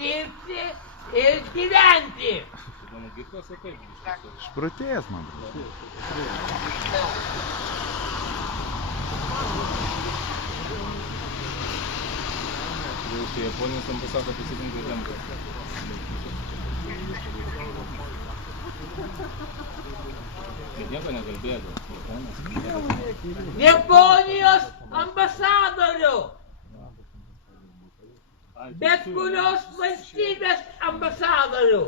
dirbti ir gyventi. Išprotėjęs, man. Jau čia Japonijos ambasada pasirinko ženklą. Nieko nekalbėdavo. Japonijos ambasadorių. Bet kurios valstybės ambasadorių.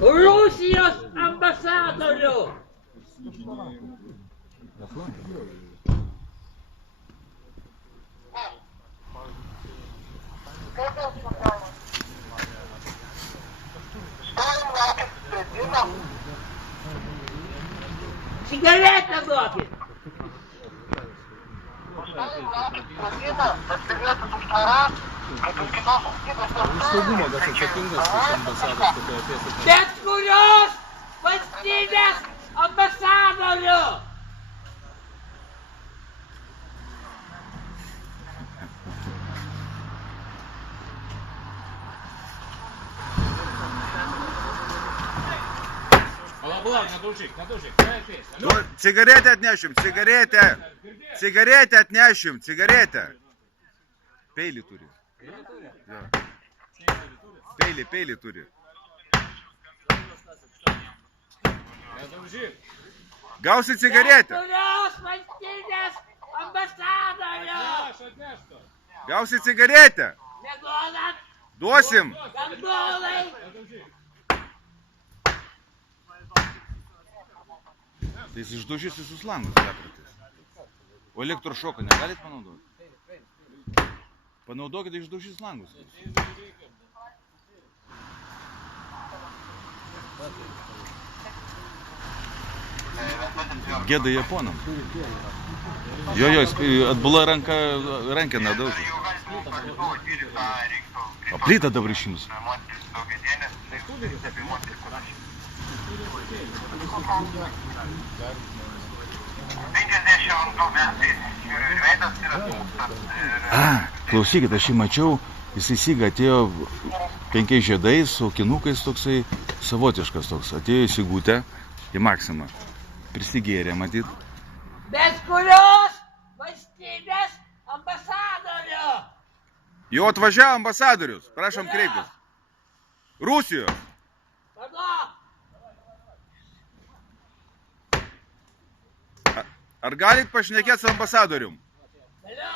Rusijos ambasadorių. Cigaretę duokit. Saugumo kas atsakingas už ambasados tokia apie. Bet kurios valstybės ambasadorių. Nu, cigaretę atnešim, cigaretę. Cigaretę atnešim, cigaretę. Peilį turi. Jo. Peilį turi. Gausi cigaretę. Kurios valstybės ambasadorių. Gausi cigaretę. Neduodat. Duosim. Gandolai. Tai jis išdaužys visus langus, bepratis. O elektrošoką negalit panaudoti? Panaudokite, išdaužys langus. Gėda Japonam. Jo, atbula rankeną daužė. O plytą dabar išims. Klausykit, aš jį mačiau, jis įsiga atėjo 5 žiedais, su kinukais toksai, savotiškas toks, atėjo įsigūtę į Maksimą. Prisigėrė, matyt. Bet kurios valstybės ambasadorių. Jau atvažiavo ambasadorius, prašom kreiptis. Rusijos. Pardon. Ar galit pašnekėti su ambasadorium? Galiu.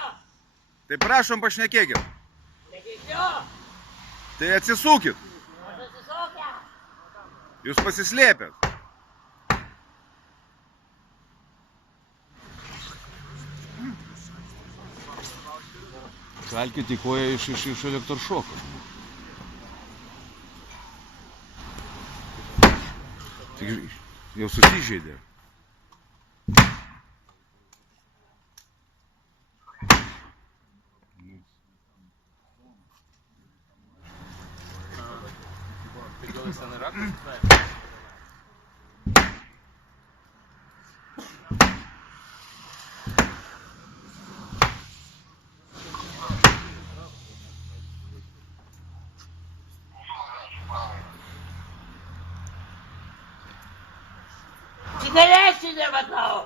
Tai prašom pašnekėkit. Nekeičiu. Tai atsisukit. Aš atsisukę. Jūs pasislėpėt. Kalkit į koją iš elektrošoko. Jau susižeidė. Cigarečių nematau.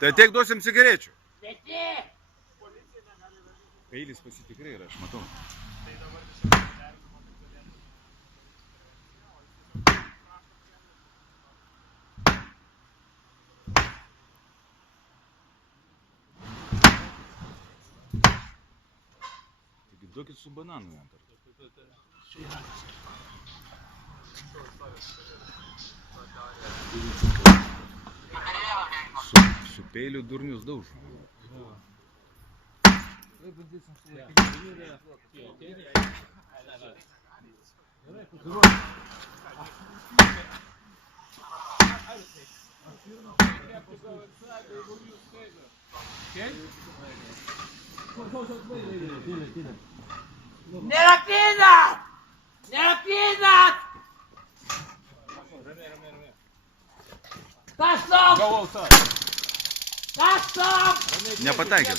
Tai ateik duosim cigarečių. Neti. Peilis pasitikrai yra, aš matau. Taigi duokit su bananu jam kartu. Su peiliu durnius daužo. Nerakinat! Nerakinat! Kas toks? Kastam! Nepataikėt.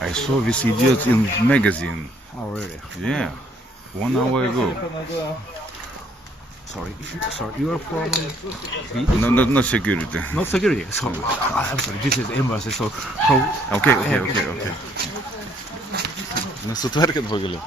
I saw this idiot in magazine. Oh, really? Yeah, 1 hour ago. Sorry, you are from... Not security. Not security, sorry. I'm sorry, this is embassy, so... Okay. Nesutvarkėt pagaliau.